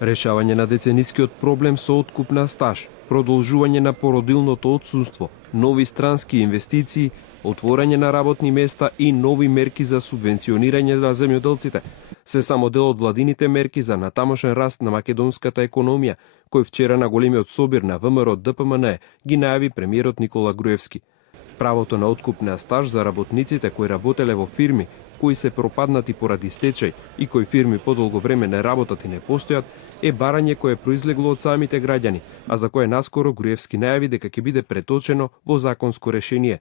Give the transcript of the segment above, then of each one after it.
Решавање на деценискиот проблем со откуп на стаж, продолжување на породилното отсуство, нови странски инвестиции, отворање на работни места и нови мерки за субвенционирање на земјоделците се само дел од владините мерки за натамошен раст на македонската економија, кој вчера на големиот собир на ВМРО ДПМН ги најави премиерот Никола Груевски. Правото на откуп на стаж за работниците кои работеле во фирми кои се пропаднати поради стечај и кои фирми подолго време не работат и не постојат, е барање кое произлегло од самите граѓани, а за кое наскоро Груевски најави дека ќе биде преточено во законско решение.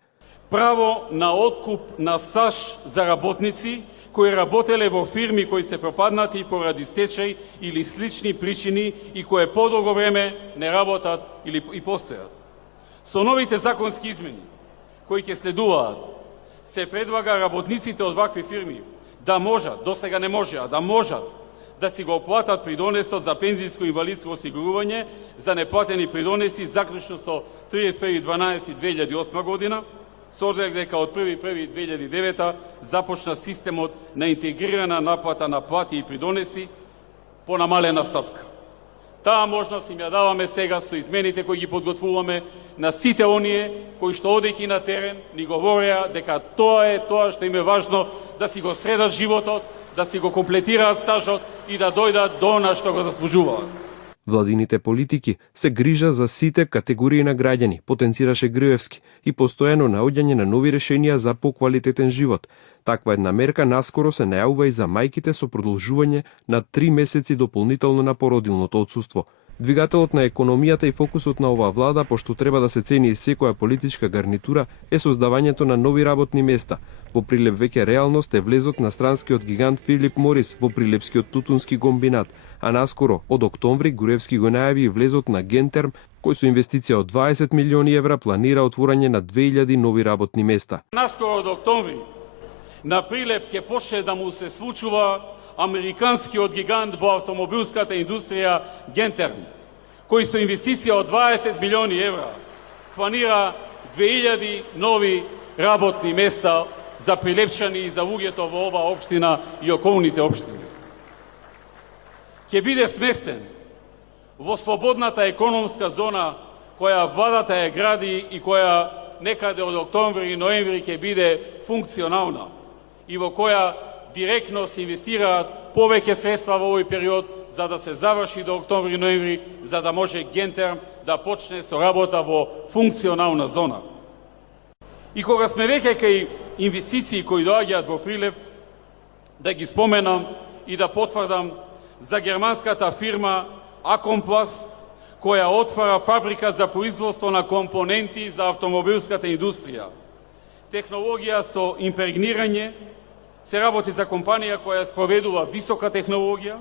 Право на откуп на стаж за работници кои работеле во фирми кои се пропаднати поради стечај или слични причини и кои подолго време не работат или и постојат. Со новите законски измени кои ќе следуваат, се предлага работниците од вакви фирми да можат, досега не можеа, да можат да си го платат придонесот за пензиско и инвалидско осигурување за неплатени придонеси заклучно со 31.12.2008 година, со оглед дека од 1.1.2009 започна системот на интегрирана наплата на плати и придонеси по намалена стапка. Таа можност им ја даваме сега со измените кои ги подготвуваме на сите оние кои што одејќи на терен ни говореа дека тоа е тоа што им е важно да си го средат животот, да си го комплетираат стажот и да дојдат до она што го заслужуваат. Владините политики се грижа за сите категории на граѓани, потенцираше Груевски, и постојано наоѓање на нови решенија за поквалитетен живот. Таква една мерка наскоро се најавува и за мајките со продолжување на 3 месеци дополнително на породилното отсуство. Двигателот на економијата и фокусот на оваа влада, пошто треба да се цени и секоја политичка гарнитура, е создавањето на нови работни места. Во Прилеп веќе реалност е влезот на странскиот гигант Филип Морис во Прилепскиот тутунски комбинат, а наскоро од октомври Груевски го најави и влезот на Гентерм, кој со инвестиција од 20 милиони евра планира отворање на 2000 нови работни места. Наскоро од октомври на Прилеп ќе почне да му се случува американскиот гигант во автомобилската индустрија Гентерм, кој со инвестиција од 20 милиони евра планира 2000 нови работни места за прилепчани и за луѓето во оваа општина и околните општини. Ќе биде сместен во слободната економска зона која владата ја гради и која некаде од октомври и ноември ќе биде функционална и во која директно се инвестираат повеќе средства во овој период за да се заврши до октомври и ноември, за да може Гентерм да почне со работа во функционална зона. И кога сме веќе кај инвестиции кои доаѓаат во Прилеп, да ги споменам и да потврдам за германската фирма Акомпласт, која отвара фабрика за производство на компоненти за автомобилската индустрија. Технологија со импрегнирање, се работи за компанија која спроведува висока технологија,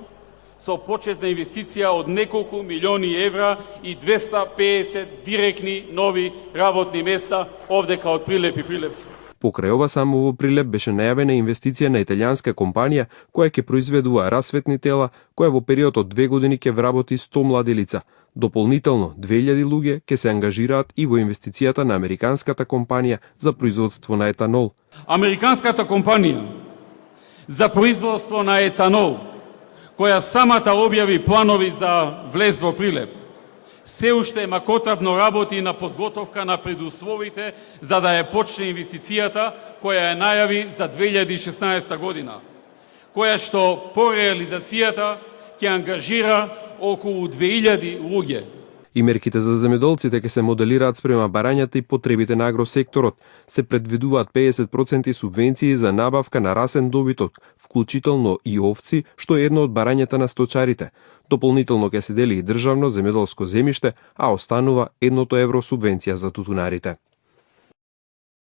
со почетна инвестиција од неколку милиони евра и 250 директни нови работни места овдека од Прилеп и Прилепско. Покрај ова само во Прилеп беше најавена инвестиција на италијанска компанија која ќе произведува расветни тела, која во период од 2 години ќе вработи 100 млади лица. Дополнително 2000 луѓе ќе се ангажираат и во инвестицијата на американската компанија за производство на етанол. Американската компанија за производство на етанол, која самата објави планови за влез во Прилеп, се уште макотрапно работи на подготовка на предусловите за да ја почне инвестицијата која ја најави за 2016 година, која што по реализацијата ќе ангажира околу 2000 луѓе. И мерките за земјоделците ќе се моделираат спрема барањата и потребите на агросекторот. Се предвидуваат 50% субвенции за набавка на расен добиток, вклучително и овци, што е едно од барањата на сточарите. Дополнително ќе се дели и државно земјоделско земјиште, а останува 1 евро субвенција за тутунарите.